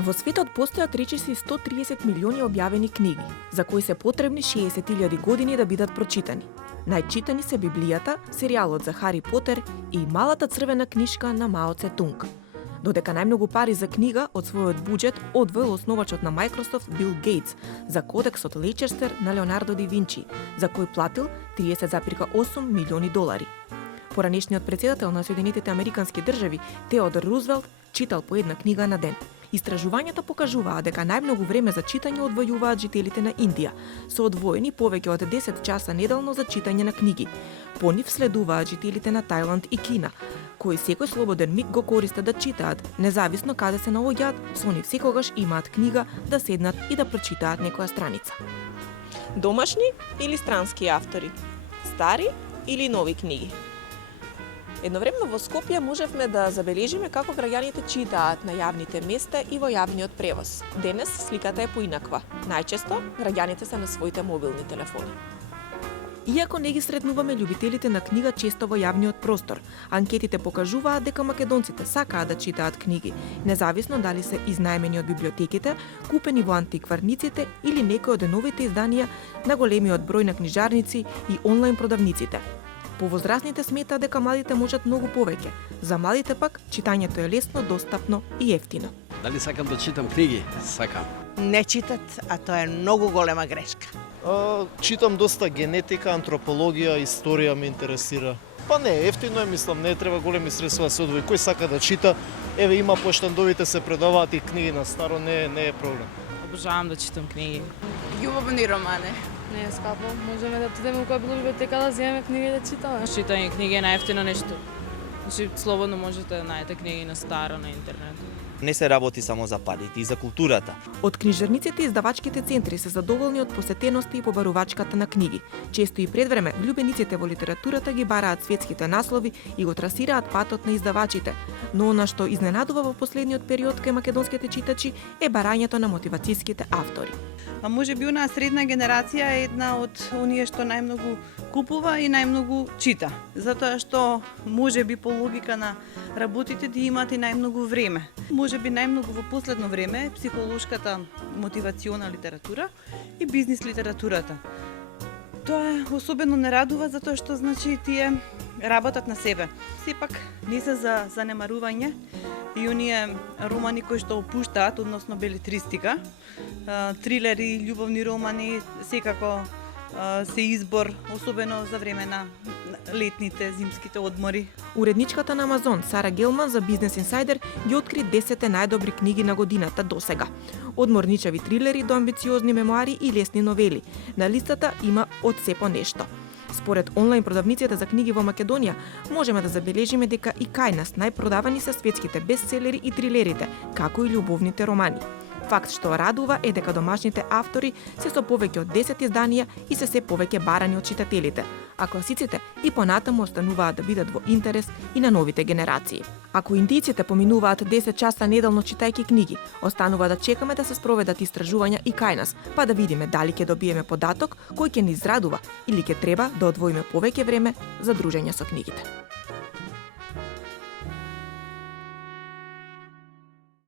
Во светот постојат речиси 130 милиони објавени книги, за кои се потребни 60.000 години да бидат прочитани. Најчитани се Библијата, серијалот за Хари Потер и Малата црвена книшка на Мао Цетунг. Додека најмногу пари за книга од својот буџет одвоил основачот на Microsoft Бил Гейтс за кодексот Леичестер на Леонардо да Винчи, за кој платил 30,8 милиони долари. Поранешниот претседател на Соединетите Американски држави, Теодор Рузвелт, читал по една книга на ден. Истражувањата покажуваат дека најмногу време за читање одвојуваат жителите на Индија, со одвоени повеќе од 10 часа неделно за читање на книги. По нив следуваат жителите на Тајланд и Кина, кои секој слободен миг го користат да читаат, независно каде се наоѓаат, со нив секогаш имаат книга да седнат и да прочитаат некоја страница. Домашни или странски автори? Стари или нови книги? Едновремено во Скопје можевме да забележиме како граѓаните читаат на јавните места и во јавниот превоз. Денес сликата е поинаква. Најчесто граѓаните се на своите мобилни телефони. Иако не ги сретнуваме љубителите на книга често во јавниот простор, анкетите покажуваат дека македонците сакаат да читаат книги, независно дали се изнаемени од библиотеките, купени во антикварниците или некои од новите изданија на големиот број на книжарници и онлайн продавниците. Повозрастните сметаат дека младите можат многу повеќе. За младите пак читањето е лесно, достапно и ефтино. Дали сакам да читам книги? Сакам. Не читат, а тоа е многу голема грешка. Читам доста генетика, антропологија, историја ме интересира. Па не, ефтино е, мислам, не треба големи средства да се одвои. Кој сака да чита, еве има по штандовите се предаваат и книги на старо, не е проблем. Обожавам да читам книги. Љубовни романе. Не е скапо, можеме да отидеме во која библиотека да земеме книги и да читаме. Читање книги е најефтино нешто. Значи, слободно можете да најдете книги на старо на интернет. Не се работи само за парите и за културата. Од книжарниците и издавачките центри се задоволни од посетеноста и побарувачката на книги. Често и пред време влюбениците во литературата ги бараат светските наслови и го трасираат патот на издавачите. Но она што изненадува во последниот период кај македонските читачи е барањето на мотивацијските автори. А може би онаа средна генерација е една од оние што најмногу купува и најмногу чита. Затоа што може би по логика на работите да имаат и најмногу време. Може би најмногу во последно време е психолошката мотивациона литература и бизнис литературата. Тоа особено не радува затоа што значи тие работат на себе. Сепак не се за занемарување и оние романи кои што опуштаат, односно белетристика, трилери, љубовни романи, секако се избор, особено за време на летните, зимските одмори. Уредничката на Амазон, Сара Гелман за Бизнес Инсайдер ги откри 10 најдобри книги на годината досега. Од морничави трилери до амбициозни мемуари и лесни новели. На листата има од се по нешто. Според онлайн продавниците за книги во Македонија, можеме да забележиме дека и кај нас најпродавани се светските бестселери и трилерите, како и љубовните романи. Факт што радува е дека домашните автори се со повеќе од 10 изданија и се повеќе барани од читателите, а класиците и понатаму остануваат да бидат во интерес и на новите генерации. Ако индијците поминуваат 10 часа неделно читајќи книги, останува да чекаме да се спроведат истражувања и кај нас, па да видиме дали ќе добиеме податок кој ќе ни израдува или ќе треба да одвоиме повеќе време за дружење со книгите.